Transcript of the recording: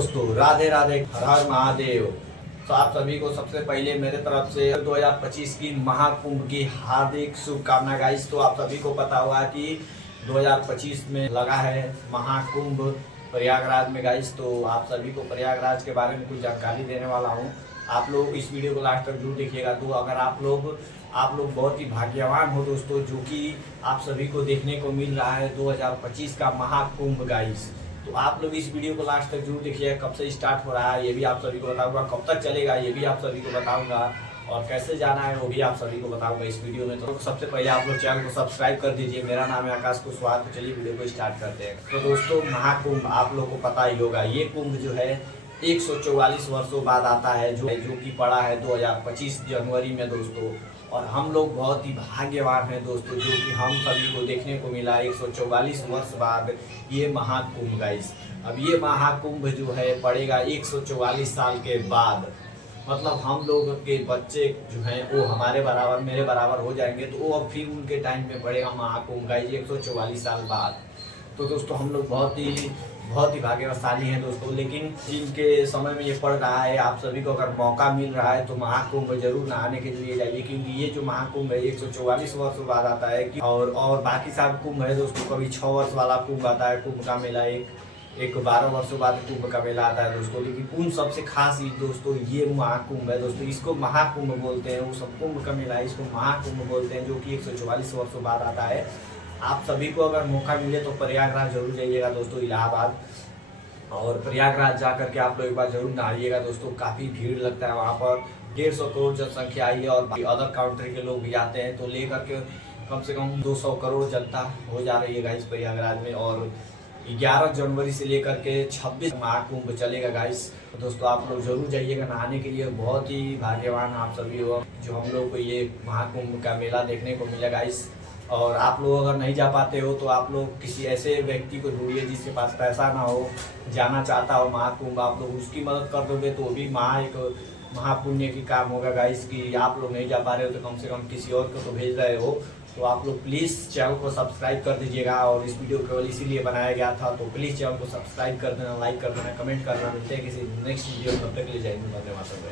दोस्तों राधे राधे, हर हर महादेव। तो आप सभी को सबसे पहले मेरे तरफ से 2025 की महाकुंभ की हार्दिक शुभकामना गाइस। तो आप सभी को पता होगा कि 2025 में लगा है महाकुंभ प्रयागराज में गाइस। तो आप सभी को प्रयागराज के बारे में कुछ जानकारी देने वाला हूँ। आप लोग इस वीडियो को लास्ट तक जरूर देखिएगा। तो अगर आप लोग बहुत ही भाग्यवान हो दोस्तों, जो कि आप सभी को देखने को मिल रहा है 2025 का महाकुंभ गाइस। तो आप लोग इस वीडियो को लास्ट तक जरूर देखिएगा। कब से स्टार्ट हो रहा है ये भी आप सभी को बताऊंगा, कब तक चलेगा ये भी आप सभी को बताऊंगा, और कैसे जाना है वो भी आप सभी को बताऊंगा इस वीडियो में। तो सबसे पहले आप लोग चैनल को सब्सक्राइब कर दीजिए। मेरा नाम है आकाश कुशवाहा। तो चलिए वीडियो को स्टार्ट करते हैं। तो दोस्तों महाकुंभ आप लोग को पता ही होगा, ये कुंभ जो है 144 वर्षों बाद आता है, जो कि पड़ा है 2025 जनवरी में दोस्तों। और हम लोग बहुत ही भाग्यवान हैं दोस्तों, जो कि हम सभी को देखने को मिला 144 वर्ष बाद ये महाकुंभ गाइस। अब ये महाकुंभ जो है पड़ेगा 144 साल के बाद। मतलब हम लोग के बच्चे जो हैं वो हमारे बराबर, मेरे बराबर हो जाएंगे। तो वो अब फिर उनके टाइम में पड़ेगा महाकुंभ गाइस 144 साल बाद। तो दोस्तों हम लोग बहुत ही भाग्यशाली हैं दोस्तों। लेकिन जिनके समय में ये पड़ रहा है, आप सभी को अगर मौका मिल रहा है तो महाकुंभ जरूर नहाने के लिए जाइए, क्योंकि ये जो महाकुंभ है 144 वर्ष बाद आता है। और बाकी सब कुंभ है दोस्तों, कभी 6 वर्ष वाला कुंभ आता है कुंभ का मेला, एक 12 वर्षों बाद कुंभ का मेला आता है दोस्तों। लेकिन उन सबसे खास दोस्तों ये महाकुंभ है दोस्तों। इसको महाकुंभ बोलते हैं, वो सब कुंभ का मेला है, इसको महाकुंभ बोलते हैं, जो कि 144 वर्षों बाद आता है। आप सभी को अगर मौका मिले तो प्रयागराज जरूर जाइएगा दोस्तों, इलाहाबाद। और प्रयागराज जा करके आप लोग एक बार जरूर नहाइएगा दोस्तों। काफ़ी भीड़ लगता है वहाँ पर, 150 करोड़ जनसंख्या आई है, और अदर कंट्री के लोग भी आते हैं। तो लेकर के कम से कम 200 करोड़ जनता हो जा रही है गाइस प्रयागराज में। और 11 जनवरी से लेकर के 26 महाकुंभ चलेगा गाइस। दोस्तों आप लोग जरूर जाइएगा नहाने के लिए। बहुत ही भाग्यवान आप सभी हो जो हम लोग को ये महाकुंभ का मेला देखने को मिला गाइस। और आप लोग अगर नहीं जा पाते हो तो आप लोग किसी ऐसे व्यक्ति को ढूंढिए जिसके पास पैसा ना हो, जाना चाहता हो महाकुंभ। आप लोग उसकी मदद कर दोगे तो वो भी एक महापुण्य की काम होगा गाइस। कि आप लोग नहीं जा पा रहे हो तो कम से कम किसी और को तो भेज रहे हो। तो आप लोग प्लीज़ चैनल को सब्सक्राइब कर दीजिएगा। और इस वीडियो केवल इसीलिए बनाया गया था। तो प्लीज़ चैनल को सब्सक्राइब कर देना, लाइक कर देना, कमेंट करना। मिलते हैं किसी नेक्स्ट वीडियो में, तब तक ले जाएंगे। धन्यवाद।